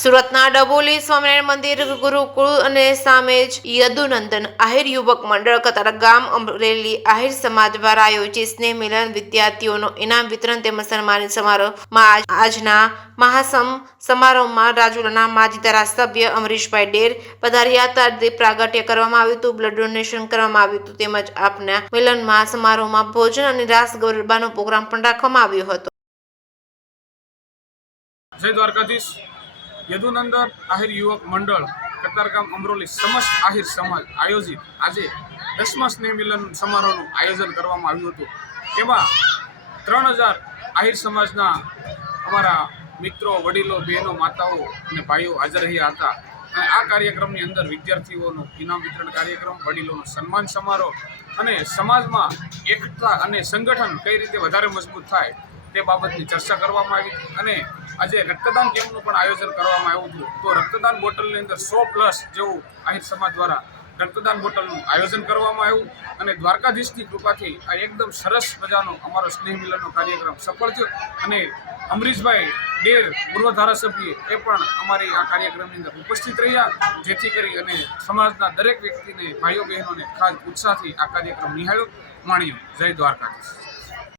સુરતના ડબોલી સ્વામિનારાયણ મંદિર ગુરુકુળ અને સામે જ યદુનંદન આહિર યુવક મંડળ કતારગામ અમરેલી આહિર સમાજ દ્વારા આયોજિત સ્નેહ મિલન વિદ્યાર્થીઓનો ઇનામ વિતરણ તેમજ સન્માનિત સમારોહમાં આજના મહાસમ સમારોહમાં રાજુલાના માજી ધારાસભ્ય અમરીશભાઈ ડેર પધાર્યા હતા. દીપ પ્રાગટ્ય કરવામાં આવ્યું હતું, બ્લડ ડોનેશન કરવામાં આવ્યું હતું તેમજ આપના મિલનમાં સમારોહમાં ભોજન અને રાસ ગરબાનો પ્રોગ્રામ પણ રાખવામાં આવ્યો હતો. જય દ્વારકાધીશ. યદુનંદન આહિર યુવક મંડળ કતારગામ અમરોલી સમસ્ત આહિર સમાજ આયોજિત આજે 10મા સ્નેહ મિલન સમારોહનું આયોજન કરવામાં આવ્યું હતું. તેમાં 3000 આહિર સમાજના અમારા મિત્રો, વડીલો, બહેનો, માતાઓ અને ભાઈઓ હાજર રહ્યા હતા. અને આ કાર્યક્રમની અંદર વિદ્યાર્થીઓનું ઇનામ વિતરણ કાર્યક્રમ, વડીલોનો સન્માન સમારોહ અને સમાજમાં એકતા અને સંગઠન કઈ રીતે વધારે મજબૂત થાય તે બાબતની ચર્ચા કરવામાં આવી. અને આજે રક્તદાન કેમ્પનું પણ આયોજન કરવામાં આવ્યું હતું. તો રક્તદાન બોટલની અંદર 100+ જેવું આહિર સમાજ દ્વારા રક્તદાન બોટલનું આયોજન કરવામાં આવ્યું. અને દ્વારકાધીશની કૃપાથી આ એકદમ સરસ મજાનો અમારો સ્નેહ મિલનનો કાર્યક્રમ સફળ થયો. અને અમરીશભાઈ ડેર પૂર્વ ધારાસભ્ય એ પણ અમારી આ કાર્યક્રમની અંદર ઉપસ્થિત રહ્યા, જેથી કરી અને સમાજના દરેક વ્યક્તિને, ભાઈઓ બહેનોને ખાસ ઉત્સાહથી આ કાર્યક્રમ નિહાળ્યો, માણ્યો. જય દ્વારકાધીશ.